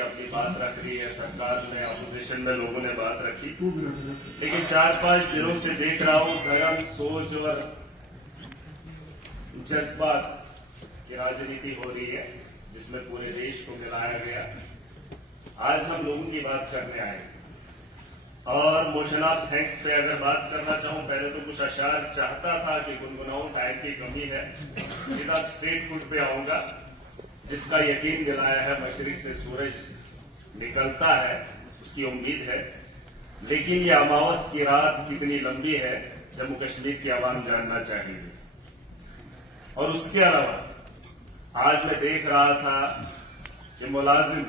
अपनी बात रख रही है, सरकार ने, अपोजिशन में लोगों ने बात रखी, लेकिन 4-5 दिनों से देख रहा हूं धर्म, सोच और जज्बात की राजनीति हो रही है, जिसमें पूरे देश को मिलाया गया। आज हम लोगों की बात करने आए और मोशन ऑफ थैंक्स पे अगर बात करना चाहूं, पहले तो कुछ अशार चाहता था कि गुनगुनाऊं, टाइम की कमी है, सीधा स्ट्रेट फुट पे आऊंगा। जिसका यकीन दिलाया है मशरिक से सूरज निकलता है, उसकी उम्मीद है, लेकिन ये अमावस की रात कितनी लंबी है, जम्मू कश्मीर की आवाम जानना चाहिए। और उसके अलावा आज मैं देख रहा था कि मुलाजिम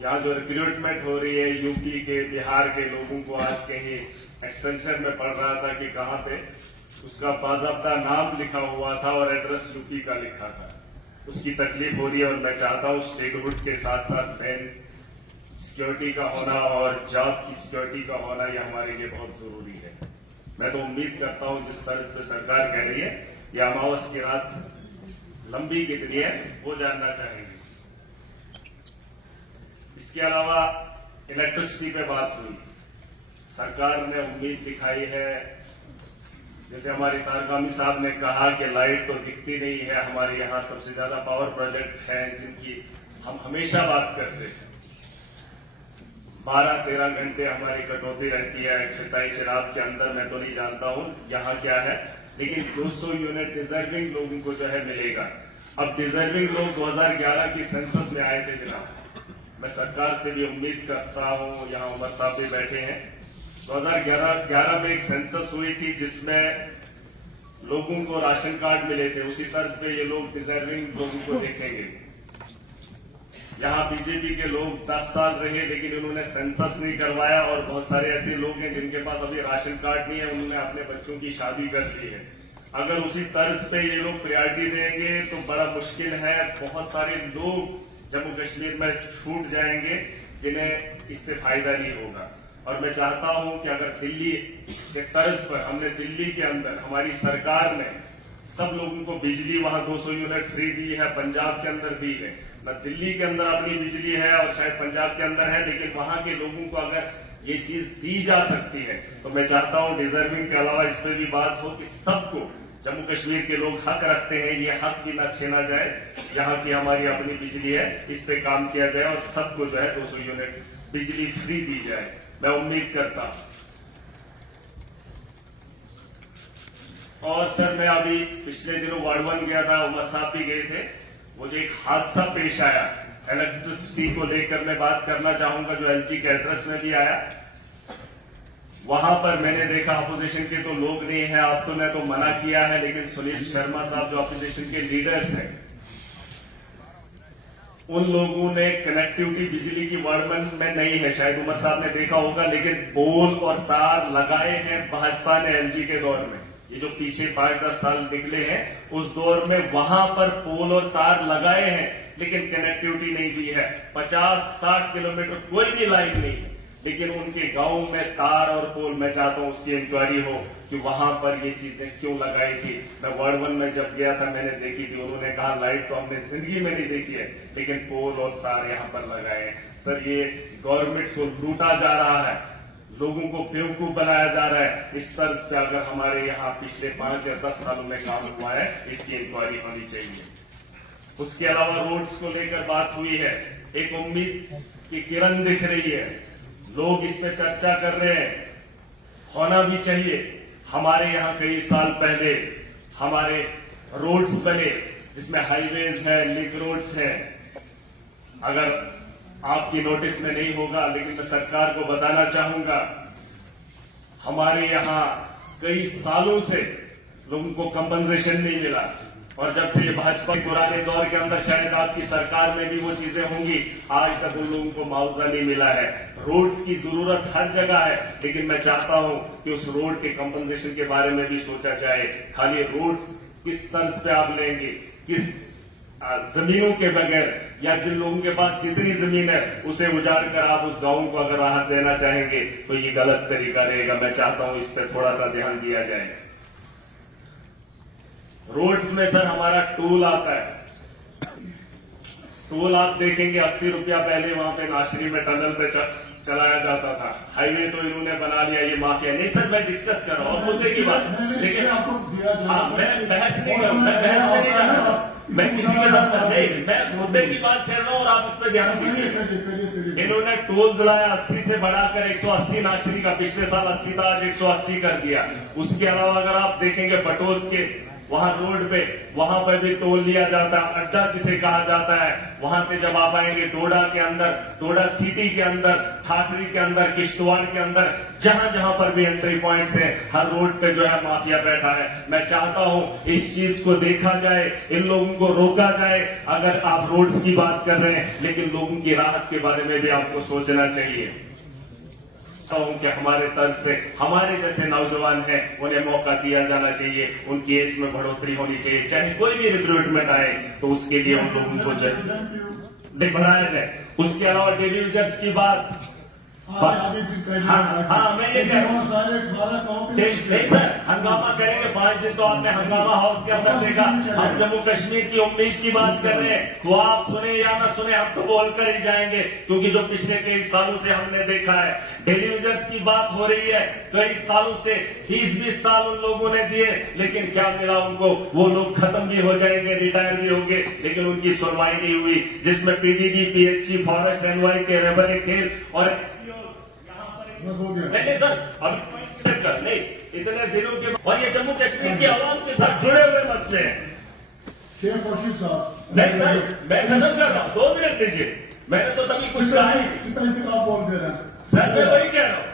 यहाँ जो रिक्रूटमेंट हो रही है यूपी के, बिहार के लोगों को, आज कहीं एक्सटेंशन में पढ़ रहा था कि कहाँ पे उसका बाज़ाब्ता नाम लिखा हुआ था और एड्रेस यूपी का लिखा था, उसकी तकलीफ हो रही है। और मैं चाहता हूं स्टेटहुड के साथ साथ मैन सिक्योरिटी का होना और जॉब की सिक्योरिटी का होना, यह हमारे लिए बहुत जरूरी है। मैं तो उम्मीद करता हूं जिस तरह से सरकार कह रही है, यह अमावस की रात लंबी कितनी है वो जानना चाहेंगे। इसके अलावा इलेक्ट्रिसिटी पे बात हुई, सरकार ने उम्मीद दिखाई है, जैसे हमारे तारकामी साहब ने कहा कि लाइट तो दिखती नहीं है, हमारे यहाँ सबसे ज्यादा पावर प्रोजेक्ट हैं जिनकी हम हमेशा बात करते हैं। 12-13 घंटे हमारी कटौती रहती है खिताई शराब के अंदर, मैं तो नहीं जानता हूं यहाँ क्या है, लेकिन 200 यूनिट डिजर्विंग लोगों को जो है मिलेगा। अब डिजर्विंग लोग 2011 की सेंसस में आए थे जनाब, मैं सरकार से भी उम्मीद करता हूं, यहाँ उमर साहब भी बैठे हैं, 2011 में एक सेंसस हुई थी जिसमें लोगों को राशन कार्ड मिले थे, उसी तर्ज पे ये लोग डिजर्विंग लोगों को देखेंगे। यहाँ बीजेपी के लोग 10 साल रहे लेकिन उन्होंने सेंसस नहीं करवाया, और बहुत सारे ऐसे लोग हैं जिनके पास अभी राशन कार्ड नहीं है, उन्होंने अपने बच्चों की शादी कर ली है। अगर उसी तर्ज पे ये लोग प्रायोरिटी देंगे तो बड़ा मुश्किल है, बहुत सारे लोग जम्मू कश्मीर में छूट जाएंगे जिन्हें इससे फायदा नहीं होगा। और मैं चाहता हूं कि अगर दिल्ली के तर्ज पर, हमने दिल्ली के अंदर, हमारी सरकार ने सब लोगों को बिजली वहां 200 यूनिट फ्री दी है, पंजाब के अंदर दी है ना, दिल्ली के अंदर अपनी बिजली है और शायद पंजाब के अंदर है, लेकिन वहां के लोगों को अगर ये चीज दी जा सकती है तो मैं चाहता हूं डिजर्विंग के अलावा इस पर भी बात हो कि सबको, जम्मू कश्मीर के लोग हक रखते हैं, ये हक भी ना छीना जाए। यहाँ की हमारी अपनी बिजली है, इस पे काम किया जाए और सबको जो है 200 यूनिट बिजली फ्री दी जाए, मैं उम्मीद करता हूं। और सर मैं अभी पिछले दिनों वार्ड 1 गया था, उमर साहब भी गए थे, मुझे एक हादसा पेश आया इलेक्ट्रिसिटी को लेकर, मैं बात करना चाहूंगा, जो एलजी के एड्रेस में भी आया। वहां पर मैंने देखा अपोजिशन के तो लोग नहीं है, अब तो मैं तो मना किया है, लेकिन सुनील शर्मा साहब जो अपोजिशन के लीडर्स हैं, उन लोगों ने कनेक्टिविटी बिजली की वार्ड 1 में नहीं है, शायद उमर साहब ने देखा होगा, लेकिन पोल और तार लगाए हैं भाजपा ने एलजी के दौर में। ये जो पीछे 5-10 साल निकले हैं उस दौर में वहां पर पोल और तार लगाए हैं, लेकिन कनेक्टिविटी नहीं दी है। 50-60 किलोमीटर कोई भी लाइन नहीं है, लेकिन उनके गांव में तार और पोल, मैं चाहता हूं उसकी इंक्वायरी हो कि वहां पर ये चीजें क्यों लगाई थी। मैं वार्ड 1 में जब गया था मैंने देखी थी, उन्होंने कहा लाइट तो हमने जिंदगी में नहीं देखी है, लेकिन पोल और तार यहां पर लगाए हैं। सर ये गवर्नमेंट को लूटा जा रहा है, लोगों को बेवकूफ बनाया जा रहा है। इस तर्ज पे अगर हमारे यहाँ पिछले 5 या 10 सालों में काम हुआ है, इसकी इंक्वायरी होनी चाहिए। उसके अलावा रोड्स को लेकर बात हुई है, एक उम्मीद की किरण दिख रही है, लोग इस पर चर्चा कर रहे हैं, होना भी चाहिए। हमारे यहाँ कई साल पहले हमारे रोड्स बने जिसमें हाईवेज है, लिंक रोड्स है, अगर आपकी नोटिस में नहीं होगा, लेकिन मैं सरकार को बताना चाहूंगा, हमारे यहाँ कई सालों से लोगों को कंपनसेशन नहीं मिला, और जब से ये भाजपा के पुराने दौर के अंदर शायद आपकी सरकार में भी वो चीजें होंगी, आज तक उन लोगों को मुआवजा नहीं मिला है। रोड्स की जरूरत हर जगह है, लेकिन मैं चाहता हूं कि उस रोड के कंपनसेशन के बारे में भी सोचा जाए। खाली रोड्स किस तर्ज पे आप लेंगे, किस जमीनों के बगैर, या जिन लोगों के पास जितनी जमीन है उसे उजाड़ कर आप उस गांव को अगर राहत देना चाहेंगे तो ये गलत तरीका रहेगा। मैं चाहता हूं इस पर थोड़ा सा ध्यान दिया जाए। रोड्स में सर हमारा टोल आता है, टोल आप देखेंगे 80 रुपया पहले वहां पे नाशरी में टनल पे चलाया जाता था। हाईवे तो इन्होंने बना लिया, ये माफिया। नहीं सर, मैं डिस्कस कर रहा हूँ मुद्दे की बात, लेकिन हाँ, मैं बहस नहीं कर रहा हूँ, मैं बहस में नहीं जा रहा, मैं किसी के साथ नहीं, मैं मुद्दे की बात छेड़ रहा हूँ और आप इस पर ध्यान दीजिए। इन्होंने टोल लाया 80 से बढ़ाकर 180 नाशरी का, पिछले साल 80 था, आज 180 कर दिया। उसके अलावा अगर आप देखेंगे बटोत के वहां रोड पे, वहां पर भी टोल लिया जाता है, अड्डा जिसे कहा जाता है। वहां से जब आप आएंगे डोडा के अंदर, डोडा सिटी के अंदर, ठाकरी के अंदर, किश्तवाड़ के अंदर, जहां जहां पर भी एंट्री पॉइंट्स है, हर रोड पे जो है माफिया बैठा है। मैं चाहता हूं इस चीज को देखा जाए, इन लोगों को रोका जाए। अगर आप रोड्स की बात कर रहे हैं, लेकिन लोगों की राहत के बारे में भी आपको सोचना चाहिए कि हमारे तर्ज से हमारे जैसे नौजवान हैं, उन्हें मौका दिया जाना चाहिए, उनकी एज में बढ़ोतरी होनी चाहिए। चाहे कोई भी रिक्रूटमेंट आए तो उसके लिए उन लोगों को बढ़ाया जाए। उसके अलावा डेली यूजर्स की बात, हाँ मैं ये कह रहा हूँ, नहीं सर, हंगामा करेंगे 5 दिन तो आपने हंगामा हाउस के अंदर देखा। हम जम्मू कश्मीर की उम्मीद की बात कर रहे हैं, वो आप सुने या ना सुने, हम तो बोलकर ही जाएंगे, क्योंकि जो पिछले कई सालों से हमने देखा है। डेली यूजर्स की बात हो रही है, कई सालों से 30-20 साल उन लोगों ने दिए, लेकिन क्या मिला उनको? वो लोग खत्म भी हो जाएंगे, रिटायर भी होंगे, लेकिन उनकी सुनवाई नहीं हुई। जिसमें पीडीडी, पीएचई, फॉरेस्ट एनवाई के रेबल खेल और नहीं सर, अभी नहीं, इतने दिनों के, और ये जम्मू कश्मीर की आवाम के साथ जुड़े हुए मसले हैं। नहीं सर, मैं खत्म कर रहा हूँ, 2 मिनट दीजिए, मैंने तो तभी कुछ कहा है। बोल दे रहा सर मैं वही कह रहा हूँ।